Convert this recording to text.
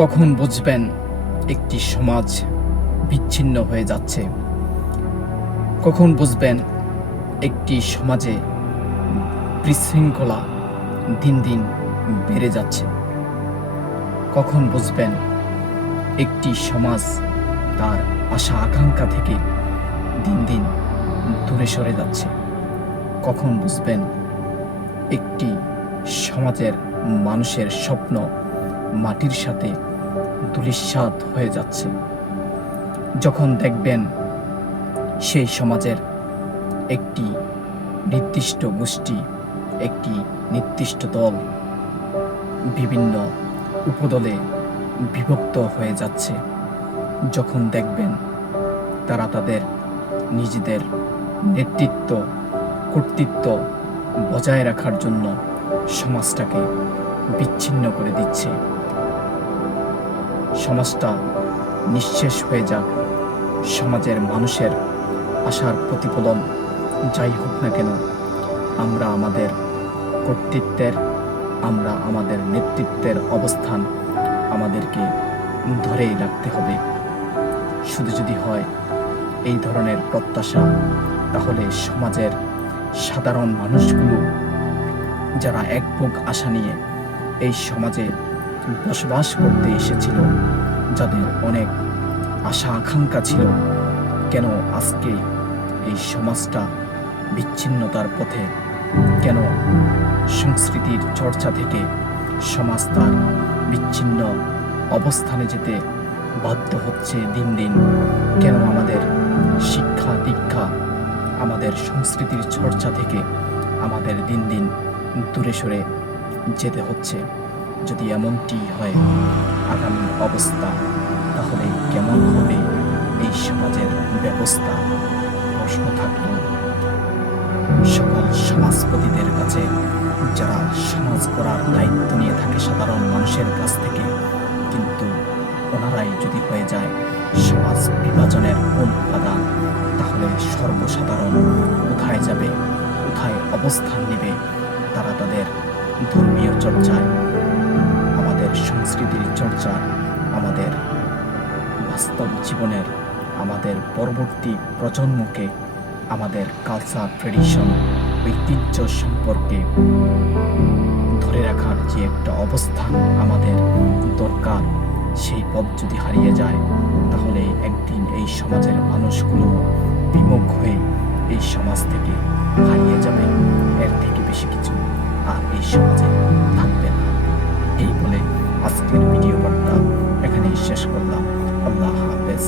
কখন বুঝবেন একটি সমাজ বিচ্ছিন্ন হয়ে যাচ্ছে? কখন বুঝবেন একটি সমাজে বিশৃঙ্খলা দিন দিন বেড়ে যাচ্ছে? কখন বুঝবেন একটি সমাজ তার আশা আকাঙ্ক্ষা থেকে দিন দিন দূরে সরে যাচ্ছে? কখন বুঝবেন একটি সমাজের মানুষের স্বপ্ন মাটির সাথে ধূলিসাৎ হয়ে যাচ্ছে? যখন দেখবেন সেই সমাজের একটি নির্দিষ্ট গোষ্ঠী, একটি নির্দিষ্ট দল বিভিন্ন উপদলে বিভক্ত হয়ে যাচ্ছে, যখন দেখবেন তারা তাদের নিজেদের নেতৃত্ব কর্তৃত্ব বজায় রাখার জন্য সমাজটাকে বিচ্ছিন্ন করে দিচ্ছে, সমাজটা নিঃশেষ হয়ে যাক, সমাজের মানুষের আশার প্রতিফলন যাই হোক না কেন, আমরা আমাদের কর্তৃত্বের, আমরা আমাদের নেতৃত্বের অবস্থান আমাদেরকে ধরেই রাখতে হবে। শুধু যদি হয় এই ধরনের প্রত্যাশা, তাহলে সমাজের সাধারণ মানুষগুলো যারা এক বুক আশা নিয়ে এই সমাজে বসবাস করতে এসেছিল, যাদের অনেক আশা আকাঙ্ক্ষা ছিল, কেন আজকে এই সমাজটা বিচ্ছিন্নতার পথে? কেন সংস্কৃতির চর্চা থেকে সমাজ তার বিচ্ছিন্ন অবস্থানে যেতে বাধ্য হচ্ছে দিন দিন? কেন আমাদের শিক্ষা দীক্ষা, আমাদের সংস্কৃতির চর্চা থেকে আমাদের দিন দিন দূরে সরে যেতে হচ্ছে? যদি এমনটি হয় আগামী অবস্থা, তাহলে কেমন হবে এই সমাজের ব্যবস্থা? প্রশ্ন থাকল সকল সমাজপতিদের কাছে, যারা সমাজ গড়ার দায়িত্ব নিয়ে থাকে সাধারণ মানুষের কাছ থেকে, কিন্তু ওনারাই যদি হয়ে যায় সমাজ বিভাজনের মূল উপাদান, তাহলে সর্বসাধারণ কোথায় যাবে, কোথায় অবস্থান নেবে? তারা তাদের ধর্মীয় চর্চায়, আমাদের সংস্কৃতির চর্চা, আমাদের বাস্তব জীবনের, আমাদের পরবর্তী প্রজন্মকে আমাদের কালচার, ট্রেডিশন, ঐতিহ্য সম্পর্কে ধরে রাখার যে একটা অবস্থান আমাদের দরকার, সেই পথ যদি হারিয়ে যায়, তাহলে একদিন এই সমাজের মানুষগুলো বিমুখ হয়ে এই সমাজ থেকে হারিয়ে যাবে। এর থেকে বেশি কিছু আর এই সমাজে থাকবে না। এই বলে আজকের ভিডিও বার্তা এখানেই শেষ করলাম। আল্লাহ হাফেজ।